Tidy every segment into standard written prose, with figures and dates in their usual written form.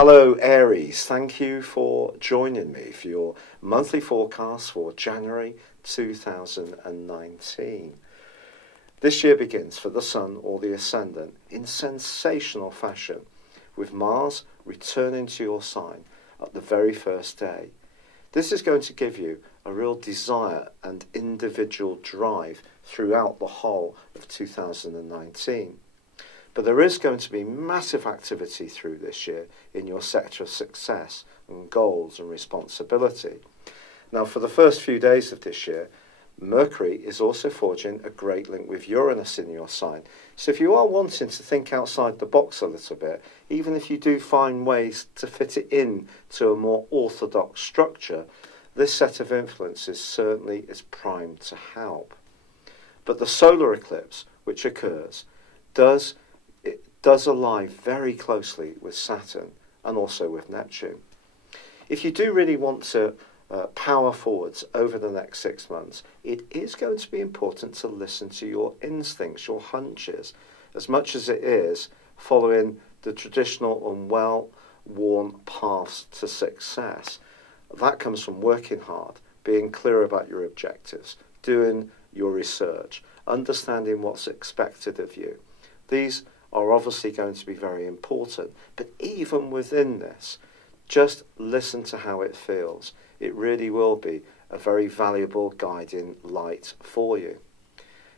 Hello Aries, thank you for joining me for your monthly forecast for January 2019. This year begins for the Sun or the Ascendant in sensational fashion, with Mars returning to your sign at the very first day. This is going to give you a real desire and individual drive throughout the whole of 2019. But there is going to be massive activity through this year in your sector of success and goals and responsibility. Now, for the first few days of this year, Mercury is also forging a great link with Uranus in your sign. So if you are wanting to think outside the box a little bit, even if you do find ways to fit it in to a more orthodox structure, this set of influences certainly is primed to help. But the solar eclipse, which occurs, does align very closely with Saturn and also with Neptune. If you do really want to power forwards over the next 6 months, it is going to be important to listen to your instincts, your hunches, as much as it is following the traditional and well-worn paths to success. That comes from working hard, being clear about your objectives, doing your research, understanding what's expected of you. These are obviously going to be very important, but even within this, just listen to how it feels. It really will be a very valuable guiding light for you.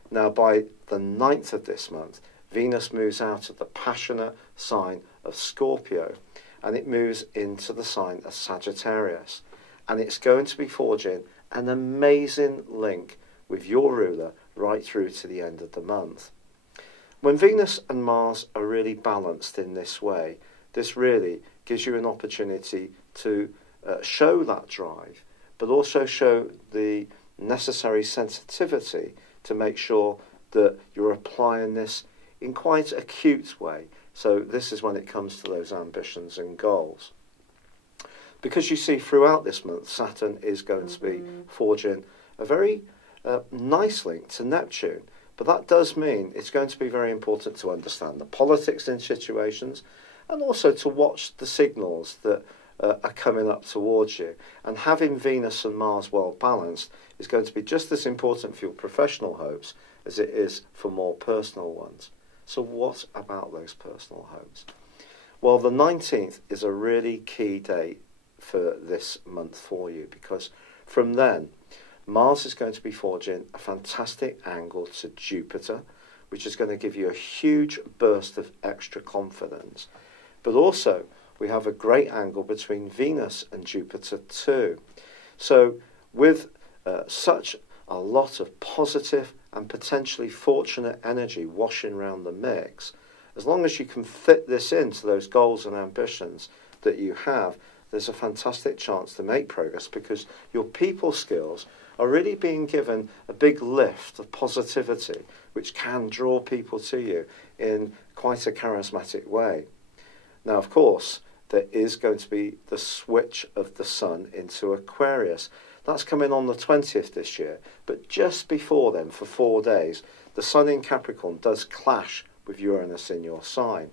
Now, by the 9th of this month, Venus moves out of the passionate sign of Scorpio, and it moves into the sign of Sagittarius. And it's going to be forging an amazing link with your ruler right through to the end of the month. When Venus and Mars are really balanced in this way, this really gives you an opportunity to show that drive, but also show the necessary sensitivity to make sure that you're applying this in quite a cute way. So this is when it comes to those ambitions and goals. Because you see throughout this month, Saturn is going to be forging a very nice link to Neptune. But that does mean it's going to be very important to understand the politics in situations and also to watch the signals that are coming up towards you. And having Venus and Mars well balanced is going to be just as important for your professional hopes as it is for more personal ones. So what about those personal hopes? Well, the 19th is a really key date for this month for you, because from then, Mars is going to be forging a fantastic angle to Jupiter, which is going to give you a huge burst of extra confidence. But also, we have a great angle between Venus and Jupiter too. So, with such a lot of positive and potentially fortunate energy washing around the mix, as long as you can fit this into those goals and ambitions that you have, there's a fantastic chance to make progress, because your people skills are really being given a big lift of positivity, which can draw people to you in quite a charismatic way. Now, of course, there is going to be the switch of the Sun into Aquarius. That's coming on the 20th this year, but just before then, for 4 days, the Sun in Capricorn does clash with Uranus in your sign.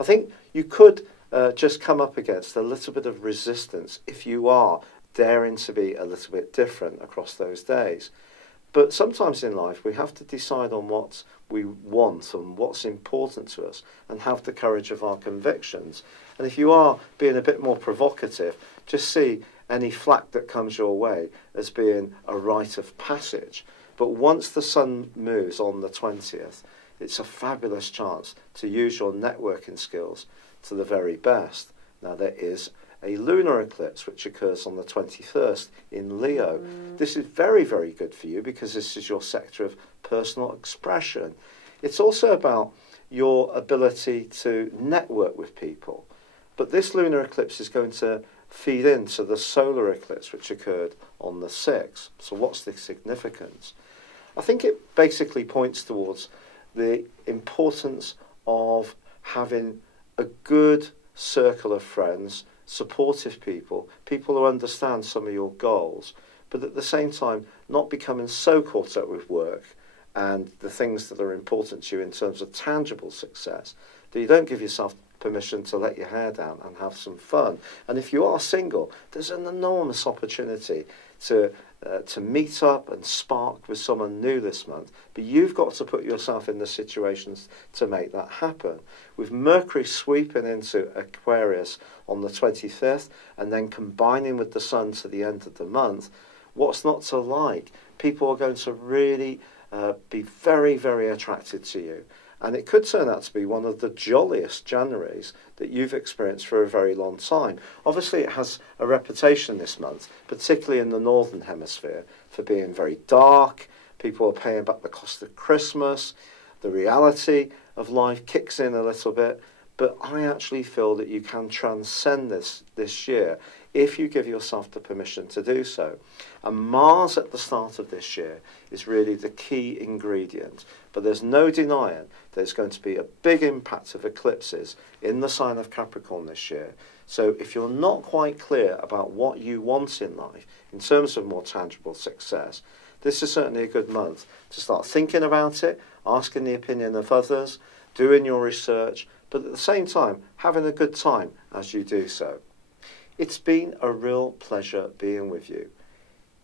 I think you could just come up against a little bit of resistance if you are daring to be a little bit different across those days. But sometimes in life we have to decide on what we want and what's important to us and have the courage of our convictions. And if you are being a bit more provocative, just see any flack that comes your way as being a rite of passage. But once the Sun moves on the 20th, it's a fabulous chance to use your networking skills to the very best. Now, there is a lunar eclipse which occurs on the 21st in Leo. This is very, very good for you because this is your sector of personal expression. It's also about your ability to network with people. But this lunar eclipse is going to feed into the solar eclipse which occurred on the 6th. So what's the significance? I think it basically points towards the importance of having a good circle of friends, supportive people, people who understand some of your goals, but at the same time not becoming so caught up with work and the things that are important to you in terms of tangible success that you don't give yourself permission to let your hair down and have some fun. And if you are single, there's an enormous opportunity to meet up and spark with someone new this month. But you've got to put yourself in the situations to make that happen. With Mercury sweeping into Aquarius on the 25th and then combining with the Sun to the end of the month, what's not to like? People are going to really be very, very attracted to you. And it could turn out to be one of the jolliest Januaries that you've experienced for a very long time. Obviously, it has a reputation this month, particularly in the Northern Hemisphere, for being very dark. People are paying back the cost of Christmas. The reality of life kicks in a little bit. But I actually feel that you can transcend this year if you give yourself the permission to do so. And Mars at the start of this year is really the key ingredient. But there's no denying there's going to be a big impact of eclipses in the sign of Capricorn this year. So if you're not quite clear about what you want in life, in terms of more tangible success, this is certainly a good month to start thinking about it, asking the opinion of others, doing your research, but at the same time, having a good time as you do so. It's been a real pleasure being with you.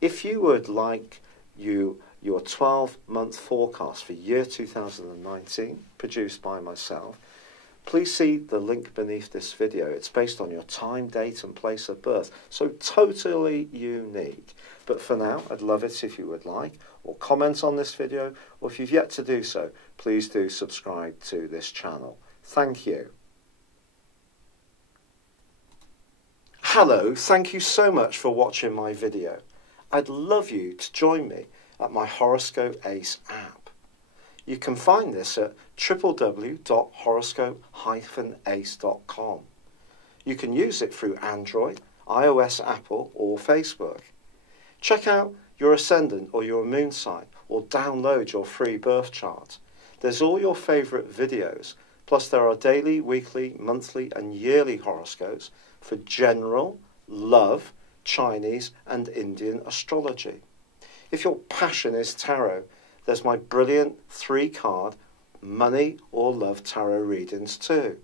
If you would like your 12-month forecast for year 2019, produced by myself, please see the link beneath this video. It's based on your time, date and place of birth, so totally unique. But for now, I'd love it if you would like, or comment on this video, or if you've yet to do so, please do subscribe to this channel. Thank you. Hello, thank you so much for watching my video. I'd love you to join me at my Horoscope Ace app. You can find this at www.horoscope-ace.com. You can use it through Android, iOS, Apple or Facebook. Check out your ascendant or your moon sign or download your free birth chart. There's all your favourite videos, plus there are daily, weekly, monthly and yearly horoscopes for general, love, Chinese and Indian astrology. If your passion is tarot, there's my brilliant 3-card money or love tarot readings too.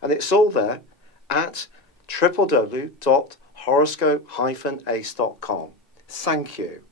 And it's all there at www.horoscope-ace.com. Thank you.